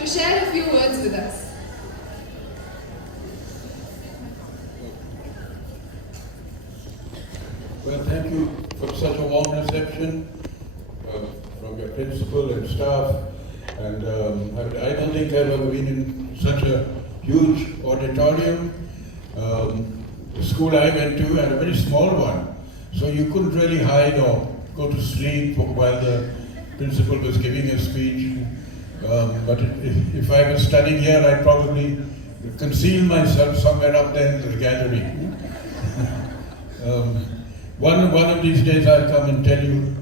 to share a few words with us. Well, thank you for such a warm reception from your principal and staff. And I don't think I've ever been in such a huge auditorium. The school I went to had a very small one, so you couldn't really hide or go to sleep while the principal was giving a speech. But if I was studying here, I'd probably conceal myself somewhere up there in the gallery. One of these days I'll come and tell you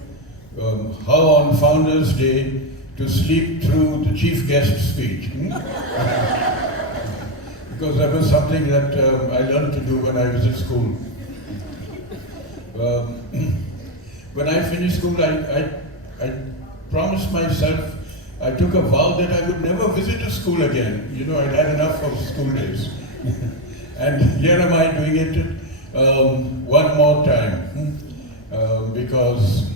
how on Founders Day to sleep through the chief guest speech. Because that was something that I learned to do when I was at school. When I finished school, I promised myself, I took a vow that I would never visit a school again. You know, I'd had enough of school days. And here am I doing it one more time. Because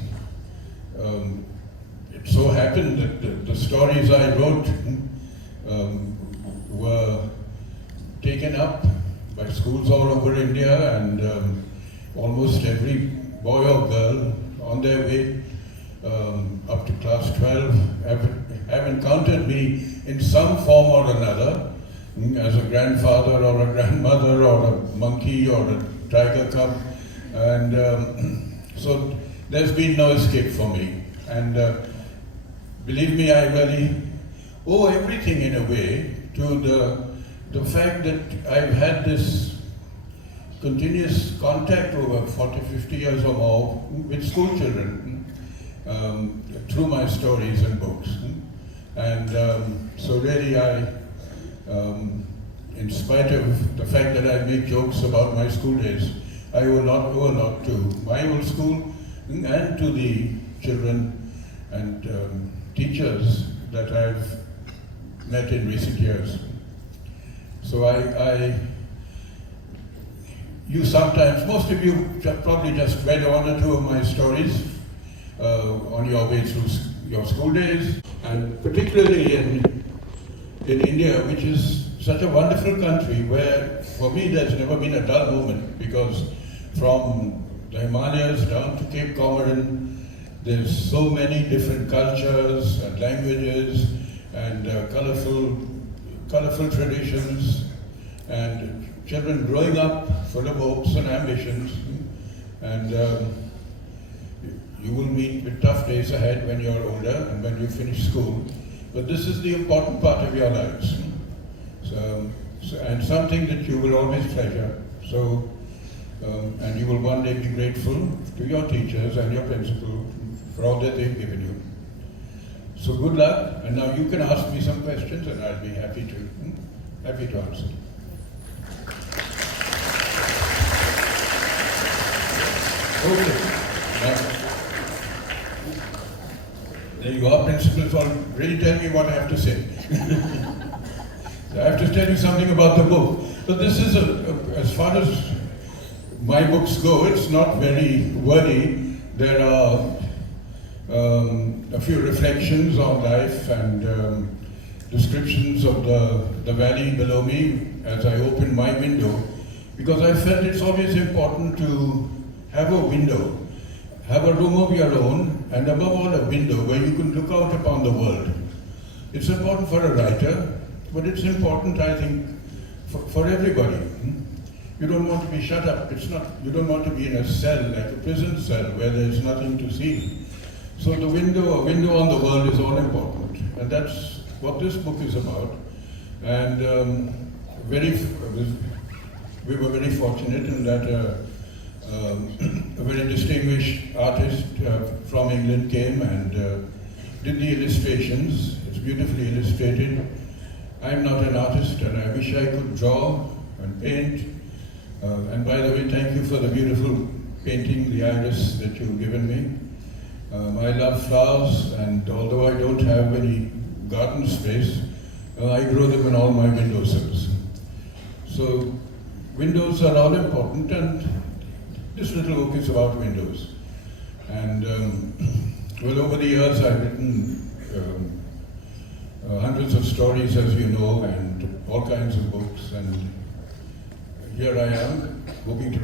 it so happened that the stories I wrote were taken up by schools all over India, and almost every boy or girl on their way up to class 12 have encountered me in some form or another, as a grandfather or a grandmother or a monkey or a tiger cub, and so there's been no escape for me. And believe me, I really owe everything in a way to the fact that I've had this continuous contact over 40, 50 years or more with school children through my stories and books. And so really in spite of the fact that I make jokes about my school days, I owe a lot to my old school and to the children and teachers that I've met in recent years. So you sometimes, most of you probably just read one or two of my stories on your way through your school days, and particularly in India, which is such a wonderful country where, for me, there's never been a dull moment, because from the Himalayas down to Cape Comorin, there's so many different cultures and languages and colorful traditions, and children growing up full of hopes and ambitions, and you will meet with tough days ahead when you're older and when you finish school, but this is the important part of your lives, and something that you will always treasure. So, and you will one day be grateful to your teachers and your principal for all that they've given you. So good luck, and now you can ask me some questions, and I'll be happy to answer. Okay. Now, there you are, principals all really tell me what I have to say. So I have to tell you something about the book. So this is, as far as my books go, it's not very wordy. There are a few reflections on life and descriptions of the valley below me as I open my window, because I felt it's always important to have a window, have a room of your own, and above all a window where you can look out upon the world. It's important for a writer, but it's important, I think, for everybody. You don't want to be shut up. You don't want to be in a cell, like a prison cell, where there's nothing to see. So a window on the world is all important, and that's what this book is about. And we were very fortunate in that a very distinguished artist from England came and did the illustrations. It's beautifully illustrated. I'm not an artist, and I wish I could draw and paint. And by the way, thank you for the beautiful painting, the iris that you've given me. I love flowers, and although I don't have any garden space, I grow them in all my windowsills. So windows are all important, and this little book is about windows. And well, over the years I've written hundreds of stories, as you know, and all kinds of books. And here I am, hoping to